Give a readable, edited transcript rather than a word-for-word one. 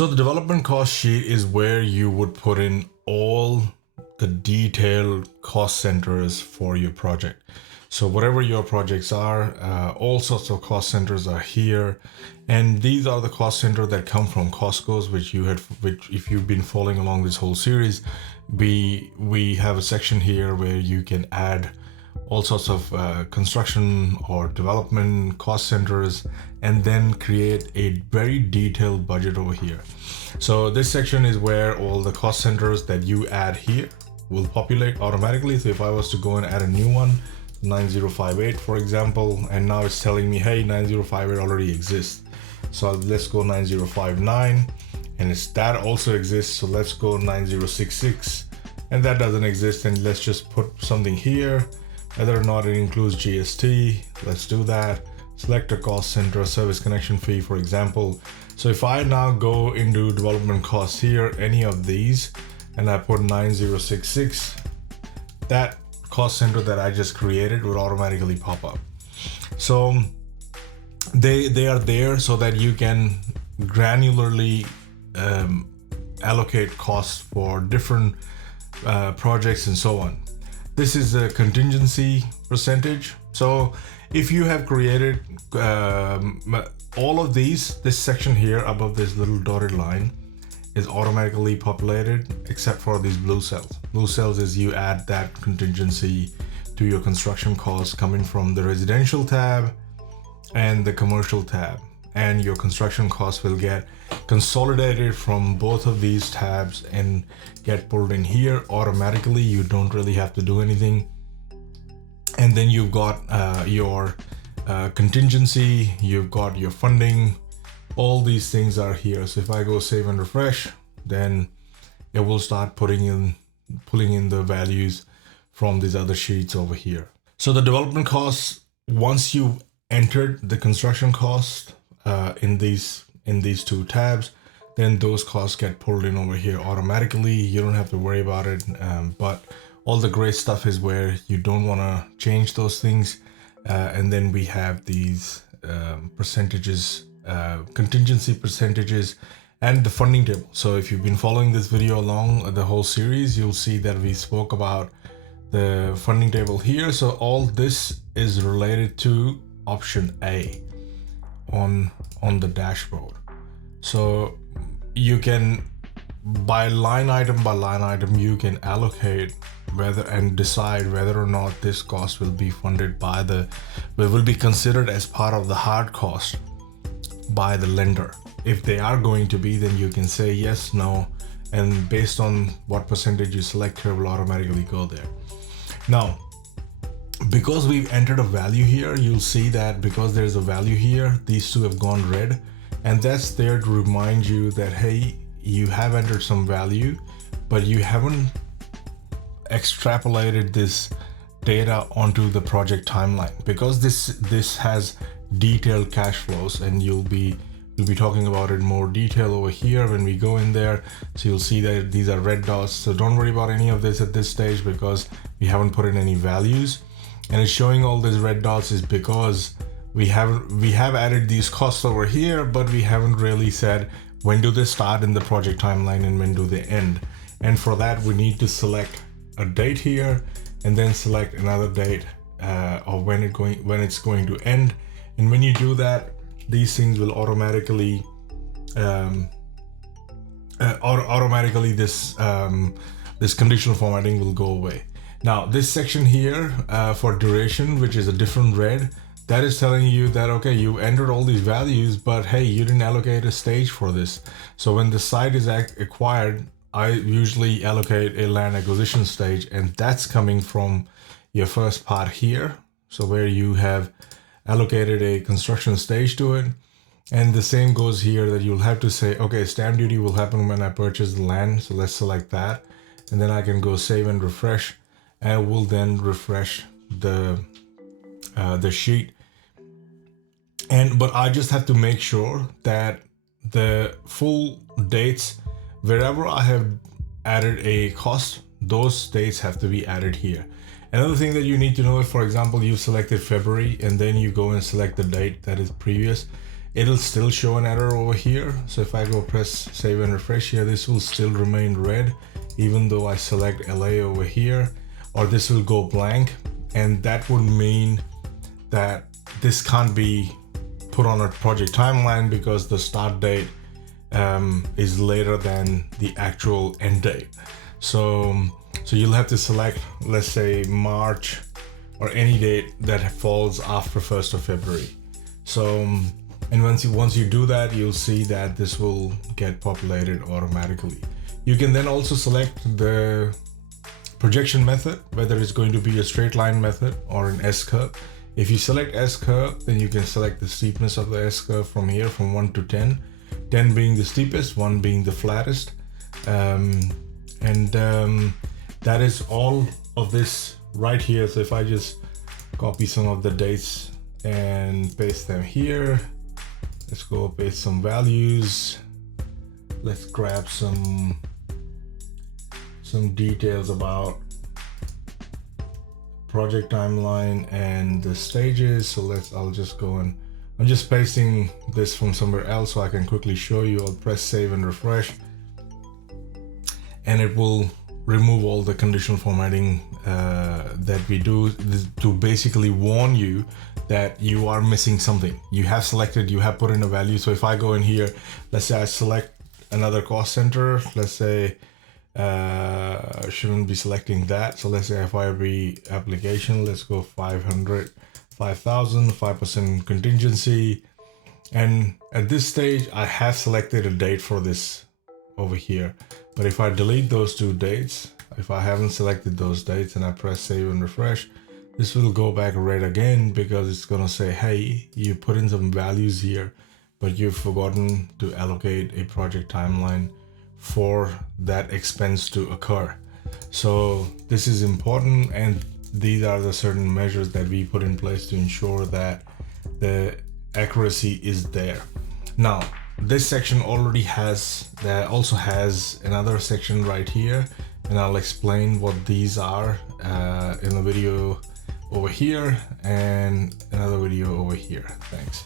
So the development cost sheet is where you would put in all the detailed cost centers for your project. So whatever your projects are, all sorts of cost centers are here. And these are the cost centers that come from Costco's, which if you've been following along this whole series, we have a section here where you can add all sorts of construction or development cost centers, and then create a very detailed budget over here. So this section is where all the cost centers that you add here will populate automatically. So if I was to go and add a new one, 9058 for example, and now it's telling me, hey, 9058 already exists. So let's go 9059, and that also exists. So let's go 9066, and that doesn't exist. And let's just put something here, whether or not it includes GST. Let's do that. Select a cost center, service connection fee, for example. So if I now go into development costs here, any of these, and I put 9066, that cost center that I just created would automatically pop up. So they are there so that you can granularly allocate costs for different projects and so on. This is a contingency percentage. So if you have created all of these, this section here above this little dotted line is automatically populated except for these blue cells. Blue cells is you add that contingency to your construction costs coming from the residential tab and the commercial tab, and your construction costs will get consolidated from both of these tabs and get pulled in here automatically. You don't really have to do anything. And then you've got your contingency, you've got your funding, all these things are here. So if I go save and refresh, then it will start pulling in the values from these other sheets over here. So the development costs, once you've entered the construction cost in these two tabs, then those costs get pulled in over here automatically. You don't have to worry about it. But all the great stuff is where you don't want to change those things. And then we have these percentages, contingency percentages, and the funding table. So if you've been following this video along the whole series, you'll see that we spoke about the funding table here. So all this is related to option A on the dashboard. So you can, by line item, you can allocate whether and decide whether or not this cost will be funded by will be considered as part of the hard cost by the lender. If they are going to be, then you can say yes, no, and based on what percentage you select here will automatically go there. Now, because we've entered a value here, you'll see that because there's a value here, these two have gone red, and that's there to remind you that, hey, you have entered some value, but you haven't extrapolated this data onto the project timeline, because this has detailed cash flows, and we'll be talking about it in more detail over here when we go in there. So you'll see that these are red dots. So don't worry about any of this at this stage because we haven't put in any values, and it's showing all these red dots is because we have added these costs over here, but we haven't really said when do they start in the project timeline and when do they end. And for that, we need to select a date here and then select another date of when it's going to end. And when you do that, these things will automatically this conditional formatting will go away. Now this section here for duration, which is a different red, that is telling you that, okay, you entered all these values, but hey, you didn't allocate a stage for this. So when the site is acquired, I usually allocate a land acquisition stage, and that's coming from your first part here. So where you have allocated a construction stage to it. And the same goes here, that you'll have to say, okay, stamp duty will happen when I purchase the land. So let's select that. And then I can go save and refresh, and it will then refresh the sheet. But I just have to make sure that the full dates, wherever I have added a cost, those dates have to be added here. Another thing that you need to know, if for example you selected February and then you go and select the date that is previous, it'll still show an error over here. So if I go press save and refresh here, this will still remain red even though I select LA over here, or this will go blank, and that would mean that this can't be put on a project timeline because the start date is later than the actual end date. So you'll have to select, let's say, March or any date that falls after 1st of February. So, and once you do that, you'll see that this will get populated automatically. You can then also select the projection method, whether it's going to be a straight line method or an S-curve. If you select S-curve, then you can select the steepness of the S-curve from here, from 1 to 10, 10 being the steepest, 1 being the flattest. That is all of this right here. So if I just copy some of the dates and paste them here, let's go paste some values. Let's grab some details about project timeline and the stages. So I'll just go and I'm just pasting this from somewhere else so I can quickly show you. I'll press save and refresh, and it will remove all the conditional formatting that we do to basically warn you that you are missing something. You have selected, you have put in a value. So if I go in here, let's say I select another cost center, let's say shouldn't be selecting that. So let's say FIRB application, let's go 500, 5,000, 5% contingency. And at this stage, I have selected a date for this over here. But if I delete those two dates, if I haven't selected those dates and I press save and refresh, this will go back red again because it's gonna say, hey, you put in some values here, but you've forgotten to allocate a project timeline for that expense to occur. So this is important, and these are the certain measures that we put in place to ensure that the accuracy is there. Now, this section already also has another section right here, and I'll explain what these are in a video over here and another video over here. Thanks.